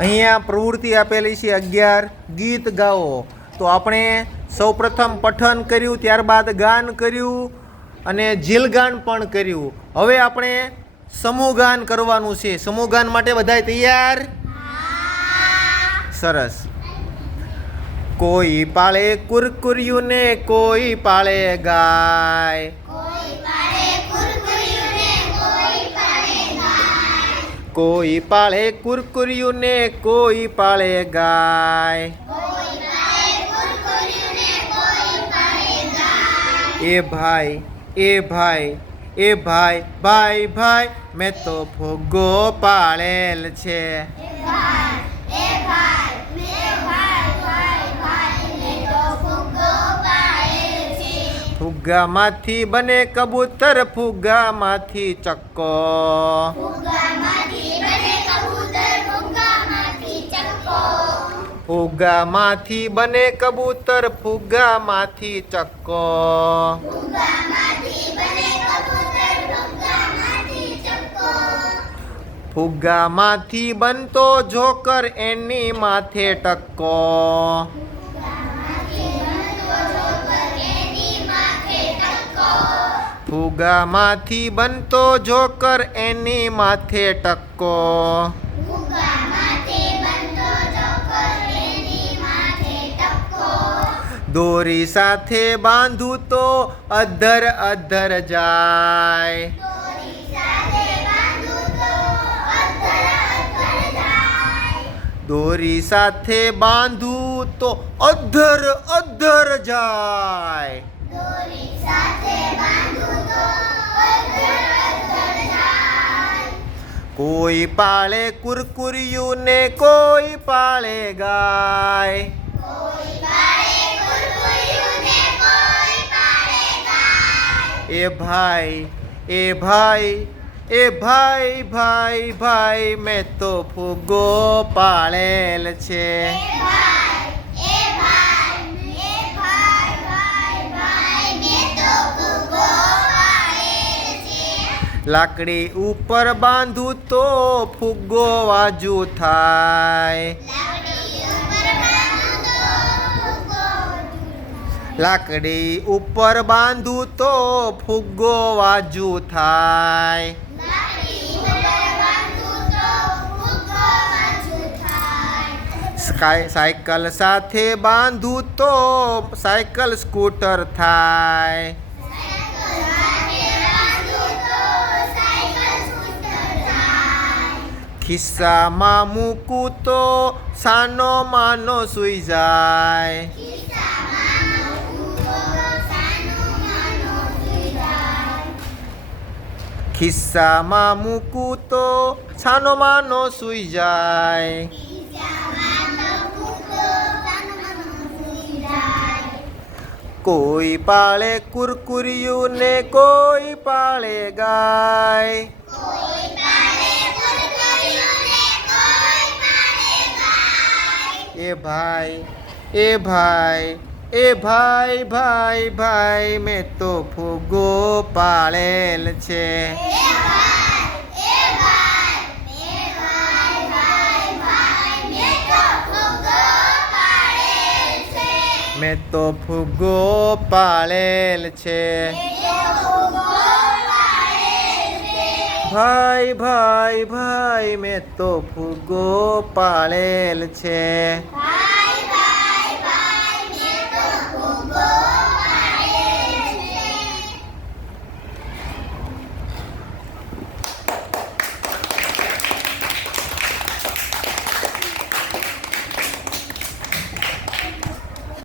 અહીંયા પ્રવૃત્તિ આપેલી છે 11 ગીત ગાઓ। તો આપણે સૌપ્રથમ પઠન કર્યું, ત્યારબાદ ગાન કર્યું અને જીલગાન પણ કર્યું। હવે આપણે સમૂહગાન કરવાનું છે। સમૂહગાન માટે બધાય તૈયાર? સરસ। કોઈ પાળે કુરકુરિયું ને કોઈ પાળે ગાય, કોઈ પાળે કુરકુરિયું ને કોઈ પાળે ગાય। એ ભાઈ ભાઈ ભાઈ મેં તો ફુગ્ગો પાળેલ છે। ફુગ્ગામાંથી બને કબૂતર, ફુગ્ગામાંથી ચક્કો, ફુગ્ગામાંથી બને કબૂતર, ફુગ્ગામાંથી ચક્કો। ફુગ્ગામાંથી બનતો જોકર, એની માથે ટક્કો, ફુગ્ગામાંથી બનતો જોકર, એની માથે ટક્કો। દોરી સાથે બાંધું તો અધ્ધર અધ્ધર જાય, દોરી સાથે બાંધું તો અધ્ધર અધ્ધર જાય। કોઈ પાળે કુરકુરિયું ને કોઈ પાળે ગાય, એ ભાઈ ભાઈ મેં તો ફુગ્ગો પાળેલ છે। લાકડી ઉપર બાંધું તો ફુગ્ગો વાજુ થાય, લાકડી ઉપર બાંધું તો ફુગ્ગો વાજુ થાય। સાયકલ સાથે બાંધું તો સાયકલ સ્કૂટર થાય, ખિસ્સામાં મૂકું તો સાનો માનો સૂઈ જાય, ખિસ્સામાં મૂકું તો સાનો માનો સૂઈ જાય। કોઈ પાળે કુરકુરિયું ને કોઈ પાળે ગાય, એ ભાઈ મેં તો ફુગ્ગો પાળેલ છે। મેં તો ફુગ્ગો પાળેલ છે। ભાઈ મેં તો ફુગ્ગો પાળેલ છે।